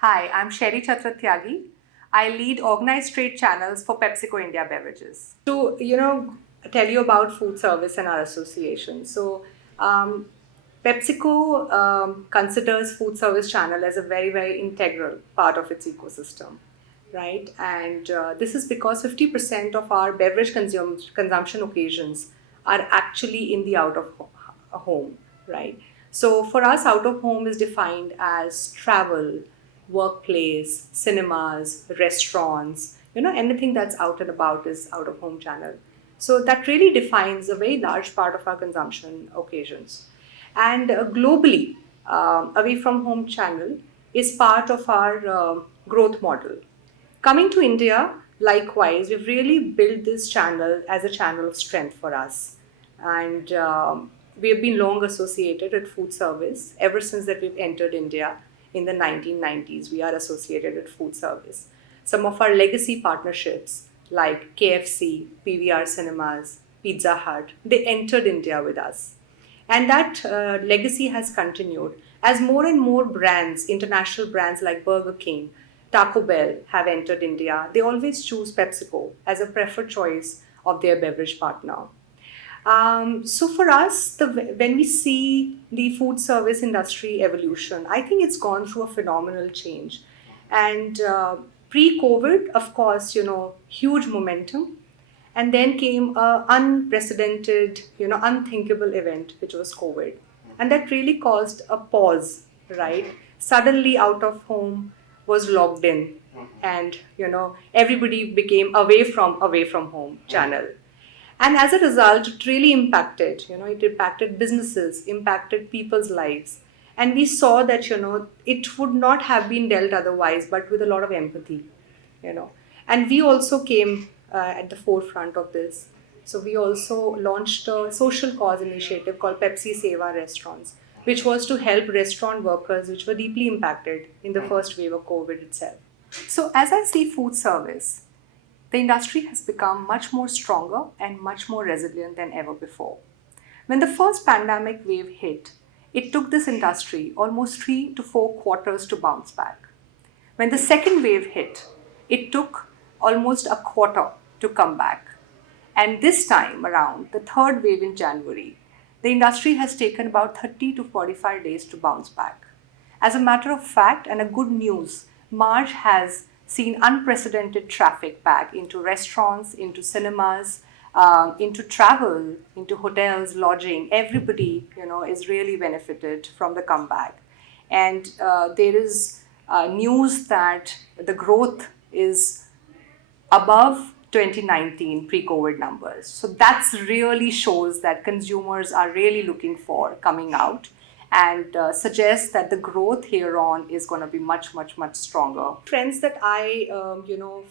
Hi, I'm Shailee Chatrath. I lead Organized Trade Channels for Pepsico India Beverages. To tell you about food service and our association. Um, PepsiCo considers food service channel as a very, very integral part of its ecosystem, right? And this is because 50% of our beverage consumption occasions are actually in the out of home, right? So for us, out of home is defined as travel, workplace, cinemas, restaurants, anything that's out and about is out of home channel. So that really defines a very large part of our consumption occasions. And globally, away from home channel is part of our growth model. Coming to India, likewise, we've really built this channel as a channel of strength for us. And we have been long associated with food service ever since that we've entered India in the 1990s. We are associated with food service. Some of our legacy partnerships like KFC, PVR Cinemas, Pizza Hut, they entered India with us. And that legacy has continued as more and more brands, international brands like Burger King, Taco Bell have entered India. They always choose PepsiCo as a preferred choice of their beverage partner. So for us, when we see the food service industry evolution, I think it's gone through a phenomenal change. And pre-COVID, of course, huge momentum. And then came a unprecedented, unthinkable event, which was COVID. And that really caused a pause, right? Suddenly out of home was locked in and, everybody became away from home channel. And as a result, it really impacted, it impacted businesses, impacted people's lives. And we saw that, it would not have been dealt otherwise, but with a lot of empathy, And we also came at the forefront of this. So we also launched a social cause initiative called Pepsi Seva Restaurants, which was to help restaurant workers which were deeply impacted in the first wave of COVID itself. So as I see food service, the industry has become much more stronger and much more resilient than ever before. When the first pandemic wave hit, it took this industry almost 3 to 4 quarters to bounce back. When the second wave hit, it took almost a quarter to come back. And this time around, the third wave in January, the industry has taken about 30 to 45 days to bounce back. As a matter of fact, and a good news, March has seen unprecedented traffic back into restaurants, into cinemas, into travel, into hotels, lodging. Everybody, is really benefited from the comeback. And there is news that the growth is above 2019 pre-COVID numbers. So that's really shows that consumers are really looking for coming out and suggests that the growth here on is going to be much, much, much stronger. Trends that I,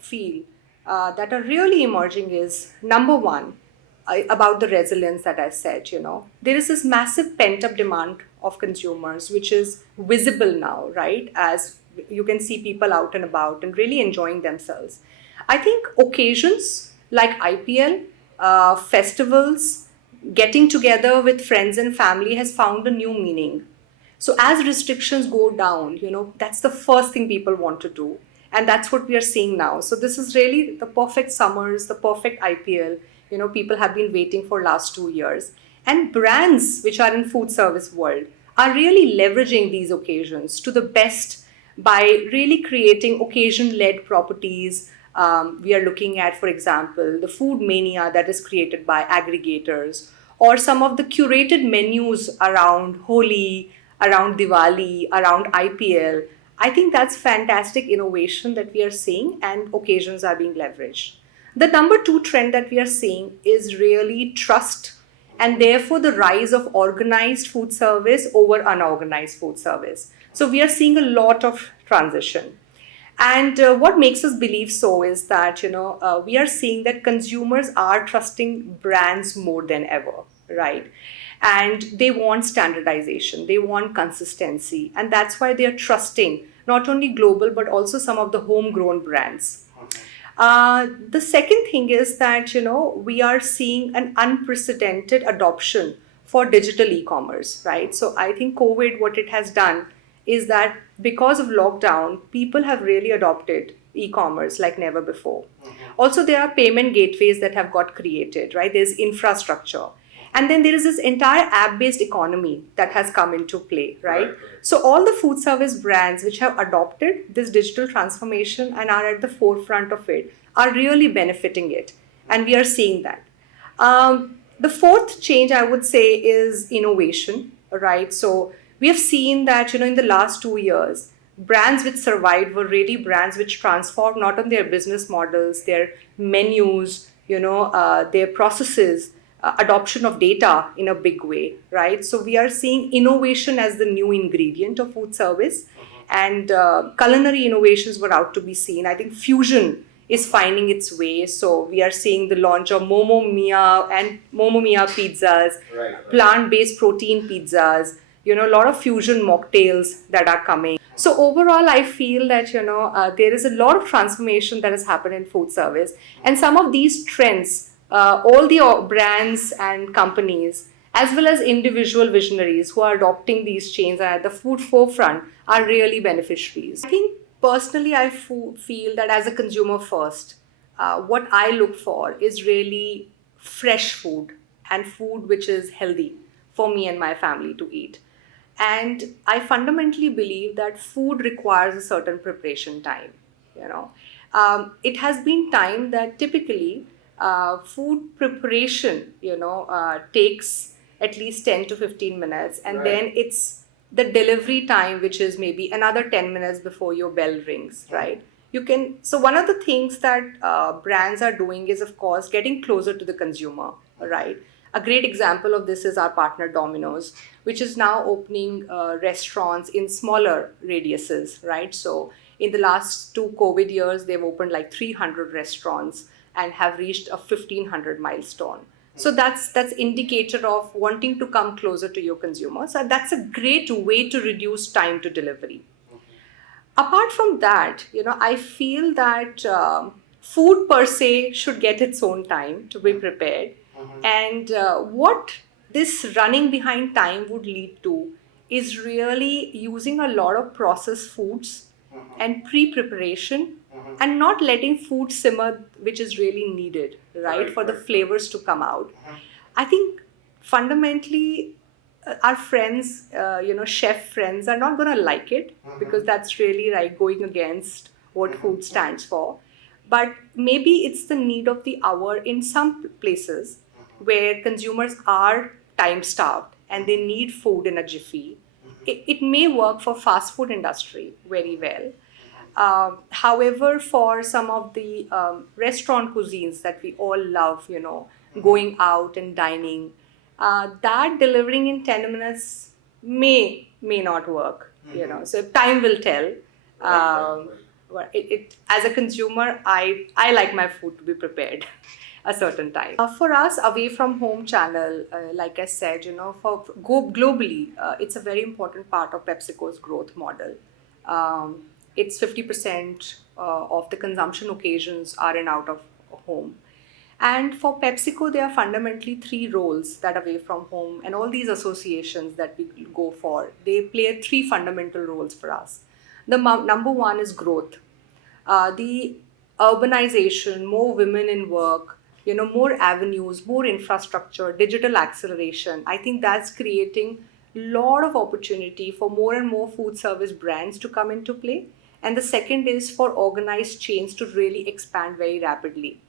feel that are really emerging is number one, about the resilience that I said, there is this massive pent-up demand of consumers, which is visible now, right? As you can see people out and about and really enjoying themselves. I think occasions like IPL, festivals, getting together with friends and family has found a new meaning. So as restrictions go down, that's the first thing people want to do. And that's what we are seeing now. So this is really the perfect summers, the perfect IPL. People have been waiting for last 2 years. And brands which are in food service world are really leveraging these occasions to the best by really creating occasion-led properties. We are looking at, for example, the food mania that is created by aggregators, or some of the curated menus around Holi, around Diwali, around IPL. I think that's fantastic innovation that we are seeing, and occasions are being leveraged. The number two trend that we are seeing is really trust, and therefore the rise of organized food service over unorganized food service. So we are seeing a lot of transition. And what makes us believe so is that, we are seeing that consumers are trusting brands more than ever, right? And they want standardization, they want consistency. And that's why they are trusting not only global, but also some of the homegrown brands. The second thing is that, we are seeing an unprecedented adoption for digital e-commerce, right? So I think COVID, what it has done is that because of lockdown, people have really adopted e-commerce like never before. Also, there are payment gateways that have got created, right? There's infrastructure. And then there is this entire app-based economy that has come into play, right? So all the food service brands which have adopted this digital transformation and are at the forefront of it are really benefiting it. And we are seeing that. The fourth change I would say is innovation, right? So we have seen that, in the last 2 years, brands which survived were really brands which transformed not only their business models, their menus, their processes, adoption of data in a big way, right? So we are seeing innovation as the new ingredient of food service, and culinary innovations were out to be seen. I think fusion is finding its way. So we are seeing the launch of Momo Mia pizzas, plant-based protein pizzas, a lot of fusion mocktails that are coming. So overall, I feel that, there is a lot of transformation that has happened in food service. And some of these trends, all the brands and companies, as well as individual visionaries who are adopting these changes and at the food forefront, are really beneficiaries. I think personally, I feel that as a consumer first, what I look for is really fresh food and food which is healthy for me and my family to eat. And I fundamentally believe that food requires a certain preparation time. It has been time that typically food preparation, takes at least 10 to 15 minutes, and then it's the delivery time, which is maybe another 10 minutes before your bell rings, right? So one of the things that brands are doing is, of course, getting closer to the consumer, right? A great example of this is our partner Domino's, which is now opening restaurants in smaller radiuses, right? So in the last 2 COVID years, they've opened like 300 restaurants and have reached a 1,500 milestone. So that's indicator of wanting to come closer to your consumers. So that's a great way to reduce time to delivery. Apart from that, I feel that food per se should get its own time to be prepared. And what this running behind time would lead to is really using a lot of processed foods and pre-preparation and not letting food simmer, which is really needed, right, for the flavors to come out. I think fundamentally our friends, chef friends are not going to like it because that's really like going against what food stands for. But maybe it's the need of the hour in some places where consumers are time starved and they need food in a jiffy. It may work for fast food industry very well. However, for some of the restaurant cuisines that we all love, going out and dining, that delivering in 10 minutes may not work, So time will tell. As a consumer, I like my food to be prepared a certain time. For us, away from home channel, like I said, globally, it's a very important part of PepsiCo's growth model. It's 50% of the consumption occasions are in out of home. And for PepsiCo, there are fundamentally 3 roles that away from home and all these associations that we go for, they play 3 fundamental roles for us. The number one is growth. The urbanization, more women in work, more avenues, more infrastructure, digital acceleration. I think that's creating a lot of opportunity for more and more food service brands to come into play. And the second is for organized chains to really expand very rapidly.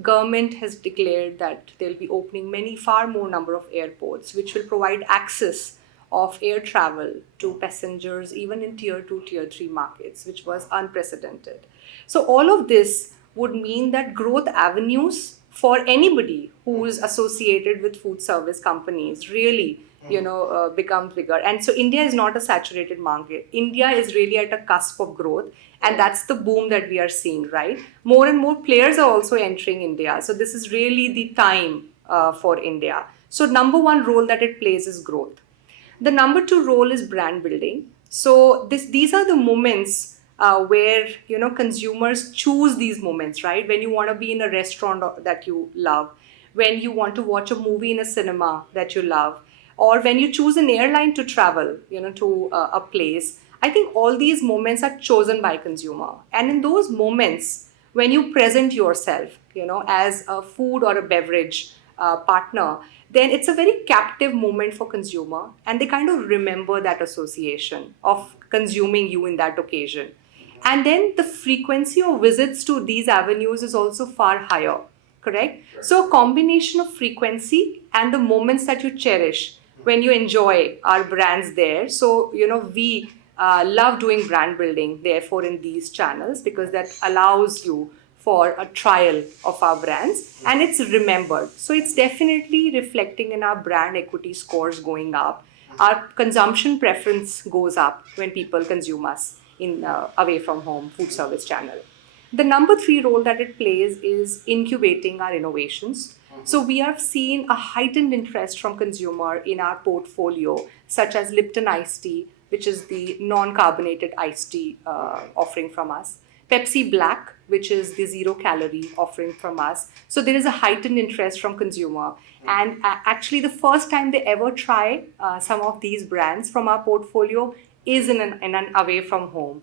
Government has declared that they'll be opening far more number of airports, which will provide access of air travel to passengers, even in tier 2, tier 3 markets, which was unprecedented. So all of this would mean that growth avenues for anybody who is associated with food service companies really, become bigger. And so India is not a saturated market. India is really at a cusp of growth. And that's the boom that we are seeing, right? More and more players are also entering India. So this is really the time for India. So number one role that it plays is growth. The number 2 role is brand building. So these are the moments where consumers choose these moments, right? When you want to be in a restaurant that you love, when you want to watch a movie in a cinema that you love, or when you choose an airline to travel, to a place. I think all these moments are chosen by consumer. And in those moments, when you present yourself, as a food or a beverage partner, then it's a very captive moment for consumer, and they kind of remember that association of consuming you in that occasion. And then the frequency of visits to these avenues is also far higher, correct? So a combination of frequency and the moments that you cherish when you enjoy our brands there. So, we love doing brand building, therefore, in these channels, because that allows you for a trial of our brands, and it's remembered. So it's definitely reflecting in our brand equity scores going up. Our consumption preference goes up when people consume us in away from home food service channel. The number 3 role that it plays is incubating our innovations. So we have seen a heightened interest from consumer in our portfolio, such as Lipton iced tea, which is the non-carbonated iced tea offering from us. Pepsi Black, which is the zero-calorie offering from us. So there is a heightened interest from consumer. And actually, the first time they ever try some of these brands from our portfolio is in an away from home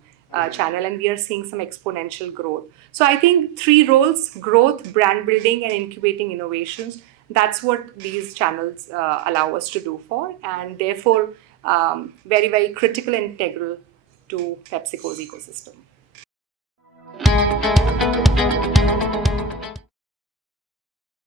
channel, and we are seeing some exponential growth. So I think 3 roles: growth, brand building, and incubating innovations. That's what these channels allow us to do for, and therefore very, very critical and integral to PepsiCo's ecosystem.